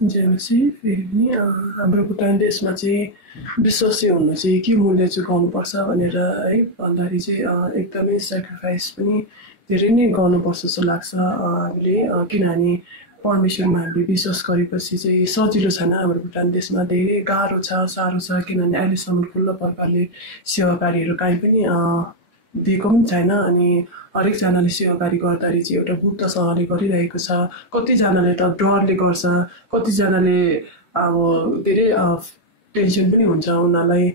JMC फेरि पनि हाम्रो भुटान देशमा चाहिँ विश्वासी हुनु चाहिँ के मूल्य चुकाउनुपर्छ भनेर है भन्दाखेरि चाहिँ एकदमै सेक्रिफाइस पनि धेरै नै गर्नुपर्छ जस्तो लाग्छ हामीले किनभने परमेश्वरमा हामीले विश्वास गरेपछि चाहिँ सजिलो छैन हाम्रो भुटान देशमा धेरै गाह्रो छ साह्रो छ किनभने अहिलेसम्म खुल्ला प्रकारले सेवाकारीहरू काहीँ पनि दिएको पनि छैन अनि हरेकजनाले सेवाकारी गर्दाखेरि चाहिँ एउटा गुप्तसँगले गरिरहेको छ कतिजनाले त डरले गर्छ कतिजनाले अब धेरै टेन्सन पनि हुन्छ उनीहरूलाई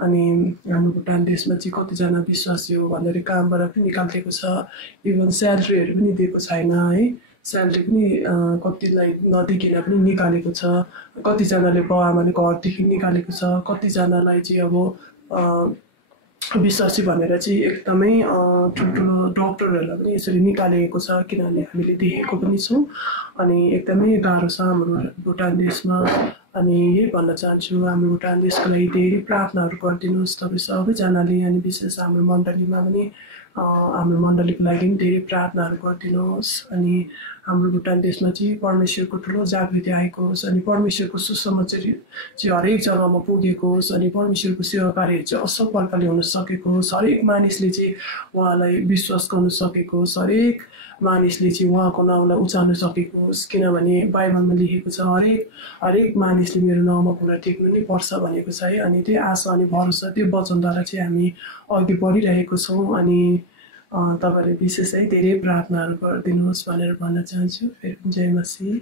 अनि हाम्रो भुटान देशमा चाहिँ कतिजना विश्वासी हो भन्दाखेरि कामबाट पनि निकालिदिएको छ इभन स्यालेरीहरू पनि दिएको छैन है स्यालेरी पनि कतिलाई नदिकिन पनि निकालेको छ कतिजनाले बाउ आमाले घरदेखि निकालेको छ कतिजनालाई चाहिँ अब विश्वासी भनेर चाहिँ एकदमै ठुल्ठुलो डक्टरहरूलाई पनि यसरी निकालेको छ किनभने हामीले देखेको पनि छौँ अनि एकदमै गाह्रो छ हाम्रो भुटान देशमा अनि यही भन्न चाहन्छु हाम्रो भुटान देशको लागि धेरै प्रार्थनाहरू गरिदिनुहोस् तपाईँ सबैजनाले अनि विशेष हाम्रो मण्डलीमा पनि हाम्रो मण्डलीको लागि पनि धेरै प्रार्थनाहरू गरिदिनुहोस् अनि हाम्रो भुटान देशमा चाहिँ परमेश्वरको ठुलो जागृति आएको होस् अनि परमेश्वरको सुसमाचार चाहिँ हरेक जग्गामा पुगेको होस् अनि परमेश्वरको सेवाकार्यहरू चाहिँ असल प्रकारले हुन सकेको होस् हरेक मानिसले चाहिँ उहाँलाई विश्वास गर्न सकेको होस् हरेक मानिसले चाहिँ उहाँको नाउँलाई उचाल्न सकेको होस् किनभने बाइबलमा लेखेको छ हरेक मानिसले मेरो नाउँमा कुरा टेक्नु नै पर्छ भनेको छ है अनि त्यही आशा अनि भरोसा त्यो वचनद्वारा चाहिँ हामी अघि बढिरहेको छौँ अनि तपाईँले विशेष है धेरै प्रार्थनाहरू गरिदिनुहोस् भनेर भन्न चाहन्छु फेरि जय मसीह